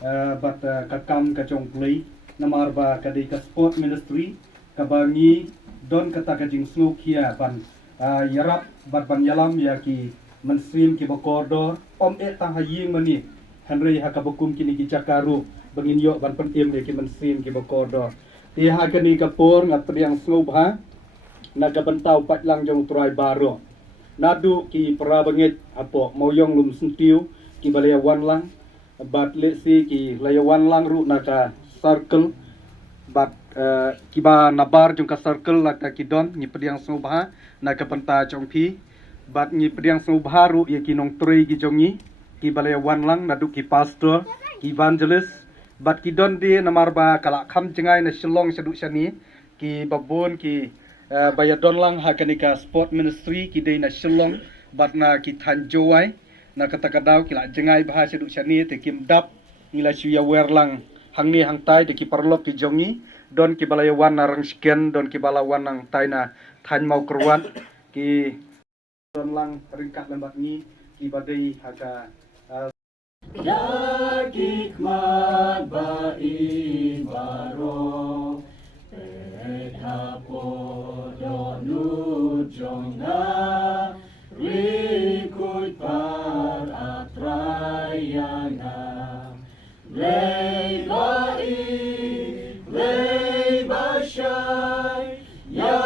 but kakam ka jong Blei namar ba kadei ka sport ministry kabangi don kata ka jing snuk hia ban yarap bat ban yalam ya ki mensrim ki bokordor om tang haying mani Henry hakabukum kini ki cakaru bangin yo ban penim ki mensrim ki bokordor ti ha kani kapor ngat priang snub ha nagabantau patlang jong turai baro nadu ki parabangeit apo Mawiong Lumsyntiew ki balaya wanlang bat lesi ki layawan lang ru naka circle bat kiba nabar jong ka circle laka kidon ni pediang subha naka penta jongpi bat ni pediang subha ru ye ki nong trei ki jongi ki balayawan lang nadu ki pastor ki evangelist bat kidon di namar ba kala kham jengai na shillong seduk shani ki babon ki bayadon lang hakanika sport ministry ki dei na shillong bat na ki thanjowai na kata-kadau kila jengai bahasa duk sani te kim dap nila suya werlang hangni hang tai te ki paralok ki jongi don ki balayawan narang sken don ki balawan nang tai na than mau kerwan ki don lang ringkat lembat ni ki badai haka Yakik mat ba ibaro pedhapo donu jonga rikut par atrayana leba syai ya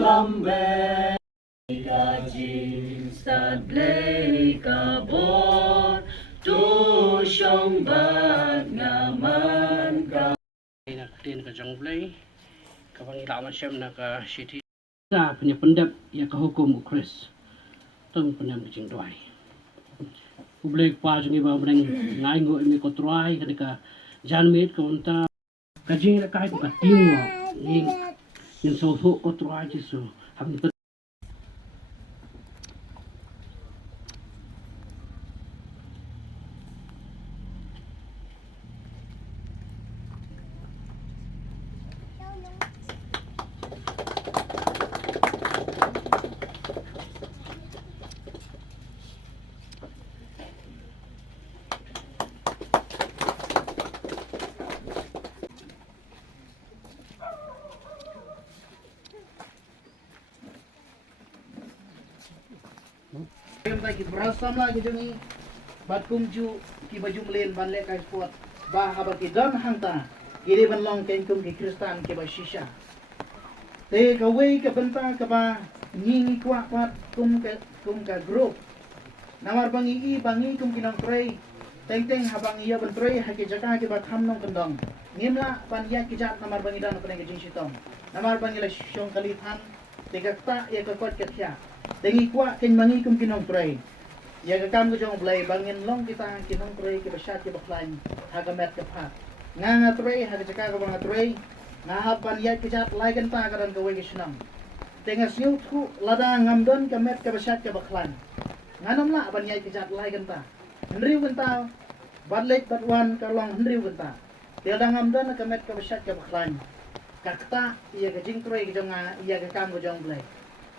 lambe gaji stad kabor tu syong bat ngaman ka tin ka jong Blei ka Bangila Assam na ka city ka punya pendap ya ka hukum ukris tong pendap jing doi U Blei pa jong iba breng ngai ngo mi ko try ka jan mit ko unta ka jing la kai ka tingwa ni yin so ho ko try ji so ham ki brasam la ki jongi bat kumju ki baju melen ban le kai sport ba haba ki dan hangta ki ban long ken kum ki kristan ki ba shisha te ka wei ka benta ka ba ni kwa kwat kum ka group namar bangi kum kinong trei teng habang iya ban trei ha ki jaka ki ba tham nong kendong nimla ban ya ki jat namar bangi dan pene ki jing sitong namar bangi la shong kali than te ka ta ya ka kwat ka thya tengi kwa ken mangi kum kinong trei ya ka kam ko jong Blei bangin long kita kinong trei ki bashat ki baklan ha ka met ka phat nga trei ha ka jaka ka bang trei nga hapan ya ki jat lai kan ta ka dan ka wei ki snam tenga siu thu lada ngamdon ka met ka bashat ka baklan nganom la ban ya ki jat lai kan ta henriu kan ta bat lek bat wan ka long henriu kan ta te da ngamdon ka met ka bashat ka baklan kakta ya ka jing trei ki jong ya ka kam ko jong Blei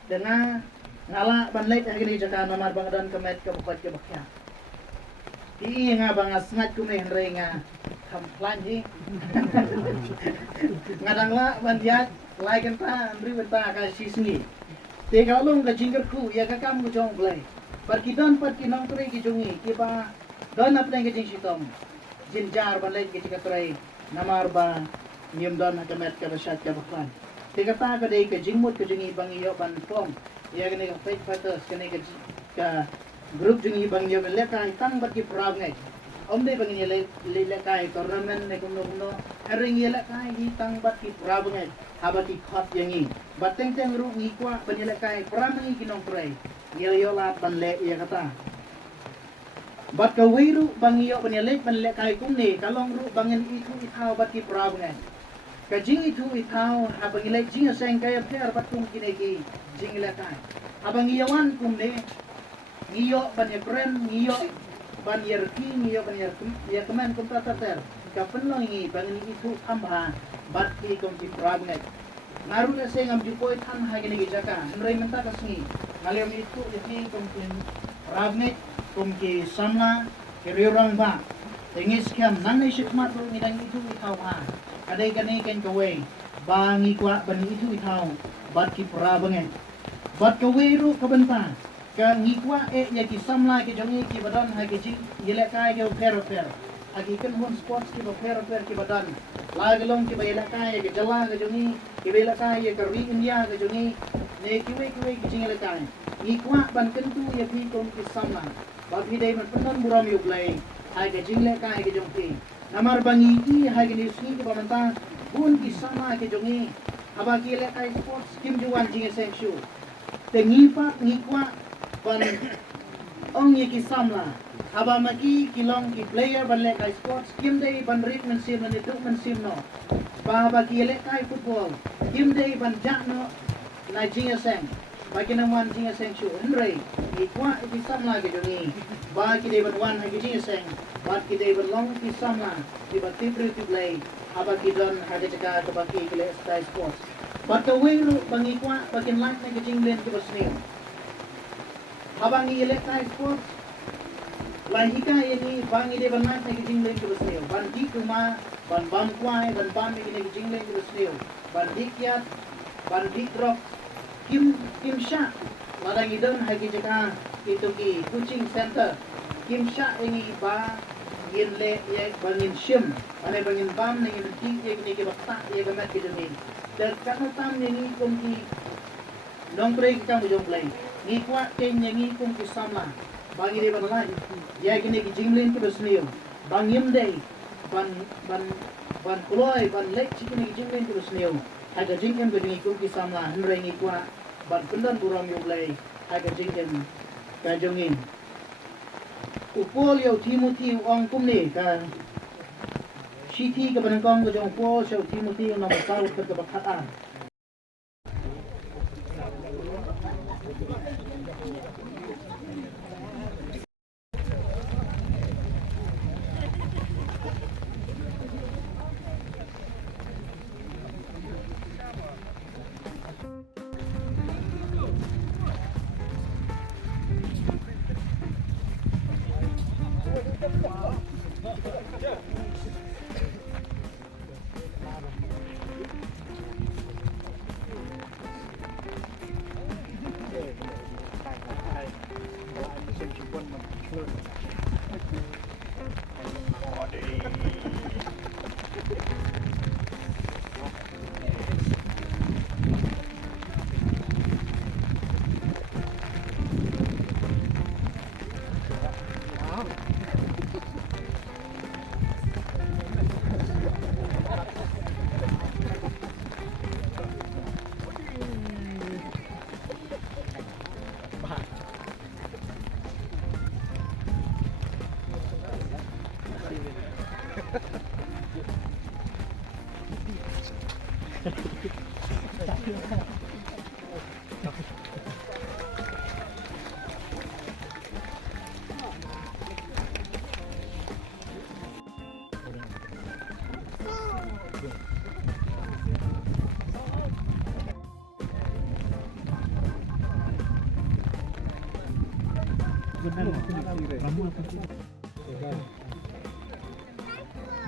dengan ngala ban lek agni jaka namar bangadan kemet ke bukat ke bakya ki nga bang asngat ku me hrei nga kham planji ngadang la ban diat lai kan ta andri benta ka sisni te kalung ka jingger ku ya ka kam ku jong Blei par ki don pat ki nong trei ki jongi ki ba don apne ke jing sitom jin jar ban lek ki jika trei namar ba niam don ka met ka bashat ka baklan te ka ta ka dei ka jingmut ka jongi bang iyo ban pom ya kene ka fight fighters kene ka group jungi bang yo lekai tang bat ki prab ngai om de bang le lekai tournament ne kuno ring ye lekai hi tang bat ki prab ngai habat ki khot yangi bat teng ru ngi kwa ban ye lekai pram ngi kinong prei ye yo la ban le ye kata bat ka wiru bang yo ban ye ban lekai kum ne kalong ru bangin itu ithau bat ki prab ngai ka jing itu ithau habang ile jingiaseng kaya per bat kum kine ki jingialehkai abang iyawan kum ne ngiyo ban ye kren ngiyo ban ye rki ngiyo ban ye kemen kum ter ka pynlong ngi bang ni itu thamba bat ki kum ki prab ngai naru na seng am jupoi tham ha gini jaka nrei menta kasni ngalem itu ni kum ki prab ngai kum ki samla ki riorang ba Tengis kiam nang ni shikmat ru midang itu itau ha. Kadei kane ken kawe. Bangi kwa ban itu itau. Bat ki parabangeit. Bat kawe ru kabenta. Ka ngikwa ya ki samla ki jongi ki badan ha ki jingialehkai ke per. Agi kynhun sports ki per ki badan. Lagalong ki ialehkai ke jala ke jongi ki ialehkai ke ri India ke jongi ne kiwe ki jingialehkai. Ngikwa ban kentu ya pi kom ki samla. Bat hidai man pendan Balang U Blei. Hai ke jingialehkai ke jongti. Namar bangi ki hai ke nisni ki pamanta bun ki sama ke jongi. Aba ki ialehkai sports kim juan Jingiaseng show. Tengipa ngikwa ban ong ye ki samla. Aba maki kilong ki player ban ialehkai sports kim dei ban rit men sim ni tuk men sim no. Ba ki ialehkai phutbol kim dei ban jakno na Jingiaseng. Bagi naman Jingiaseng show Henry ikwa ki samla ke jongi. Ba ki dei ban wan ha ki Jingiaseng. Ba ki dei ban long ki samla ki ba Balang U Blei. Aba ki don ha ke jaga ke baki ki ialehkai sports. Ba ka welu bangi kwa bakin lat na ki jinglen ki basneo. Habang ialehkai sports lahika ini bangi dei ban lat na ki jinglen ki basneo. Ban di kuma ban bam kwai ban bam ki jinglen ki basneo. Ban dikyat ban drop Kim Sha ladang idon hagi jaka itu ki coaching center Kim Sha ini ba yin le ye bangin shim ane bangin bam ni ti ye ni ke bakta ye gamat ke demi dan kanu tam ni kum ki nong pre ki kam jong blai ni kwa ke ni kum ki samla bangi de ban lai ye ki jinglen ki basniu bangim de ban kloi ban lek chi ki jinglen ki basniu haga jingem ke ni kum ki samla henre ni kwa ban pendan Balang U Blei haga jingem ka jongin upol yo Timothy ong kum ni ka Shiti ka banangkong ka jong po so Timothy na masawat ka bakatan.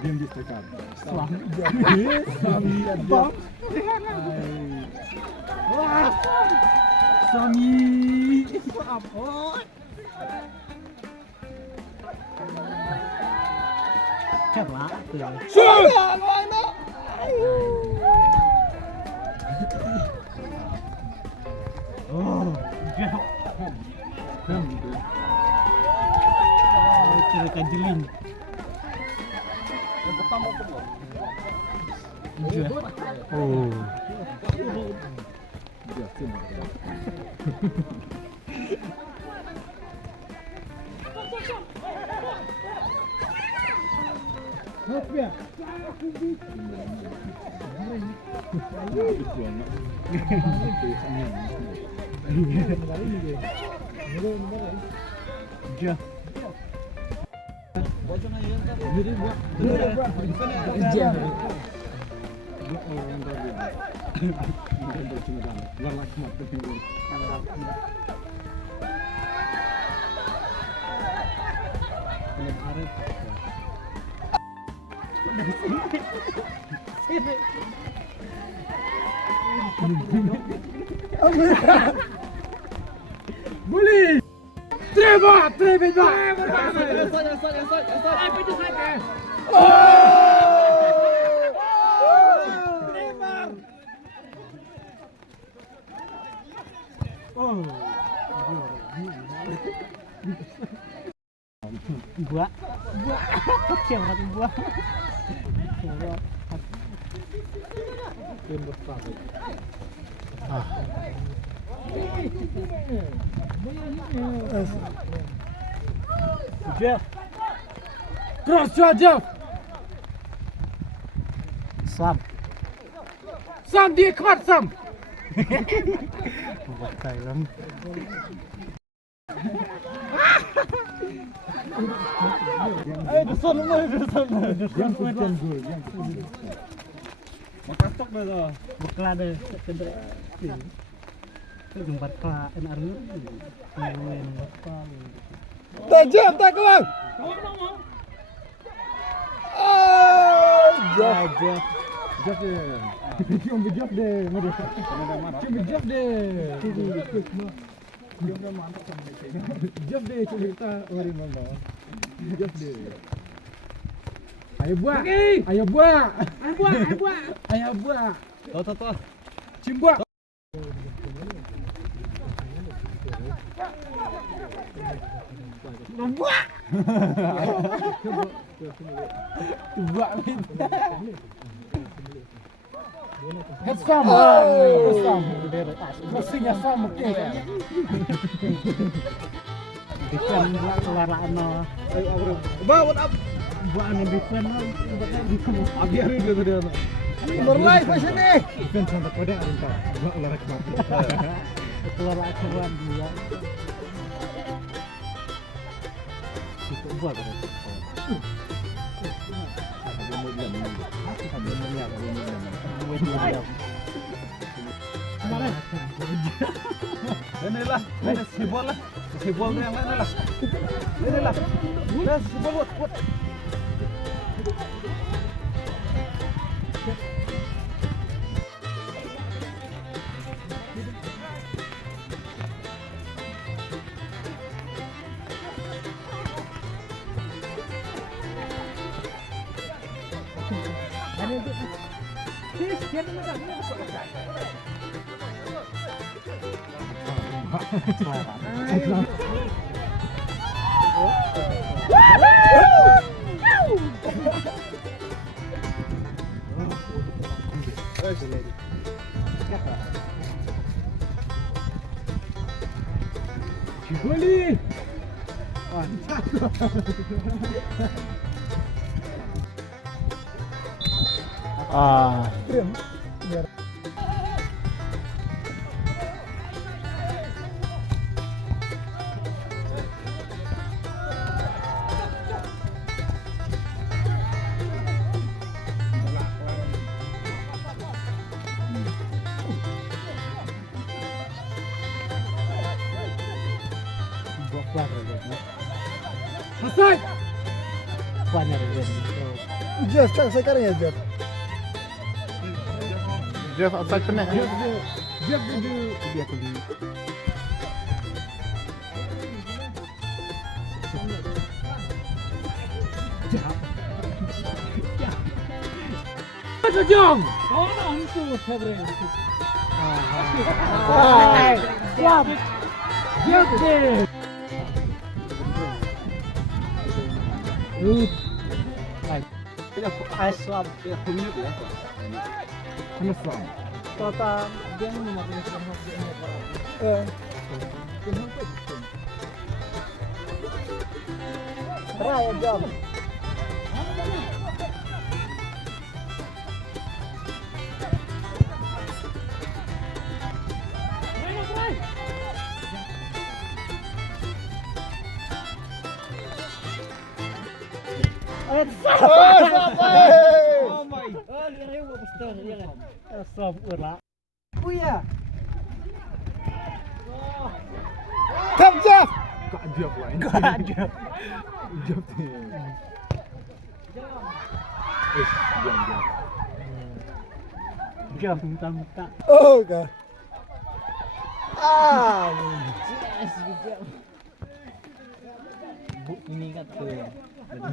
Diam di sekitar. Suami Bom. Wah, suami apa? Coba tu. Oh, jauh. Cerita jeling. Oh. Boleh. Treba. Buah. Kecil banget buah. Jeff. Cross Jeff. Sam dia kuat Sam. Buat Thailand. Yang kuat gol. Makastok dah tu. Bekla deh. Itu jumpa kla NRU. Tajam tak keluar. Jeff deh. Cuma Jeff deh. Jeff deh cerita orang mana. Jeff deh. Ayo buah. Tuh. Cimbua. Buah. Sam. Mesinnya sama kayak. Bukan keluaraan no. What up? Bukan bukan Biar dulu dia. Berlai pas ini. Bukan sampai pada ada buat olahraga. keluaraan dia. Itu buat apa? Inilah, sibol lah. Sibol yang mana lah. Inilah. Dah sibol buat. Boleh. Selesai. Banyak dia. Jeff, cak sekarang ya Jeff. Jeff outside kena. Jeff dulu. Dia beli. Apa jong? Oh, itu favorite. Siap. Jeff deh. Asap ya punya dia. Kenapa? Total dia memakai semua Try a job. Oh my. Dia mau besar dia kan. Asap ulah. Puya. Come Jeff. Kak Jeff lain. Jeff. Jam minta. Oh, ka. Yes, jam. Bu ini kan tuh.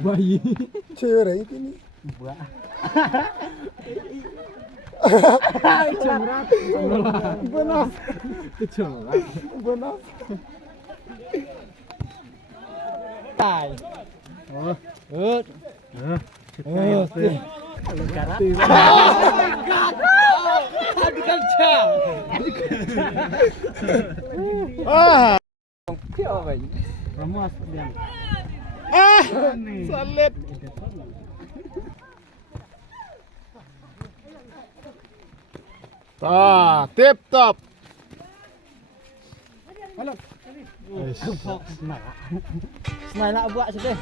Bayi. Cewek ini. Buah. Cemrat. Benar. Cemrat. Benar. Tai. Oh. Good. Oh, Karat. Aduh kencang. Ah. Siapa ini? Ramas dia. Ah. Salit. Tip top. Halo. Senai nak buat sedih.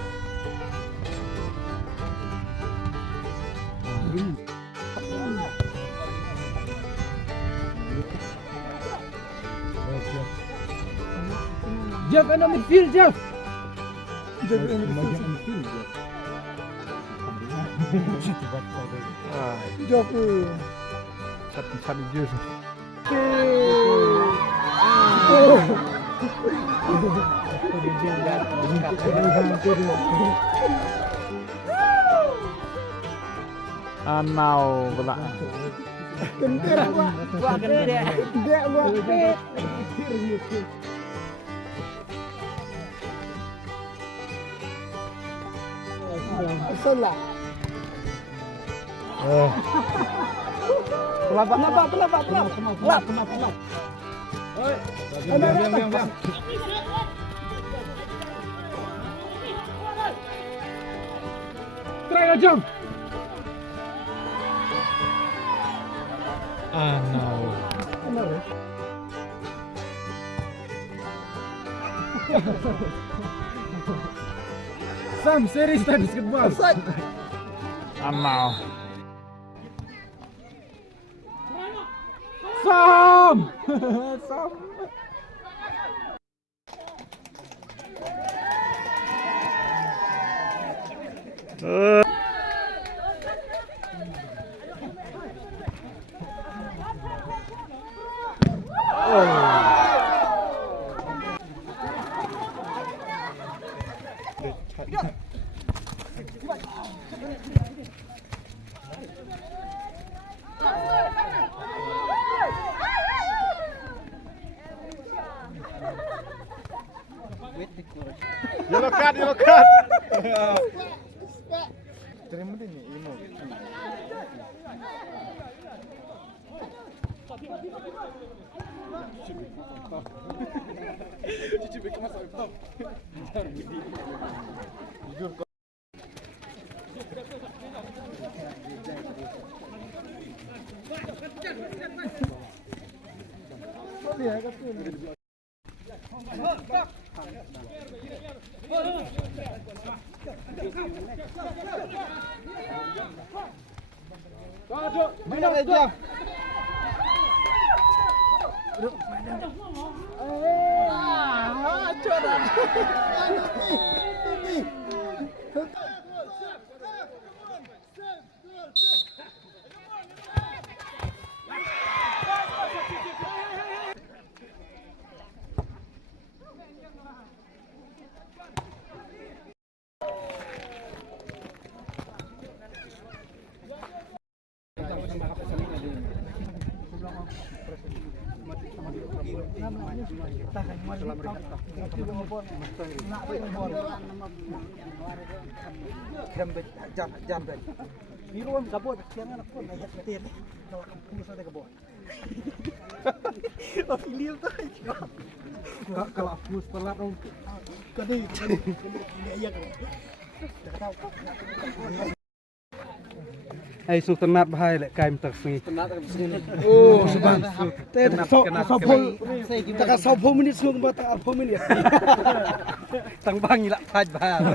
Jeff and on midfield, Jeff. Joki. Satu jus. Anau pula. Kentir gua. Gua kentir ya. Dia gua. Salah. Pelap. Oi. Diam. Try jump. Anau. Sam, serius tadi basketball. Anau. Sam. Yellow card. Terima ini ilmu. Mana aja. Jam. Biruan gabon, siangan ako na yatin. Tawa kang puso na gabon. Afilial tayo. Kalau aku setelah dong. Kadei. Iaka. Ai su tanat bahai lek kaim tak sini. Oh, subhan. Taka 20 minit sung ba ta 4 minit. Tang bangi lak paj bah.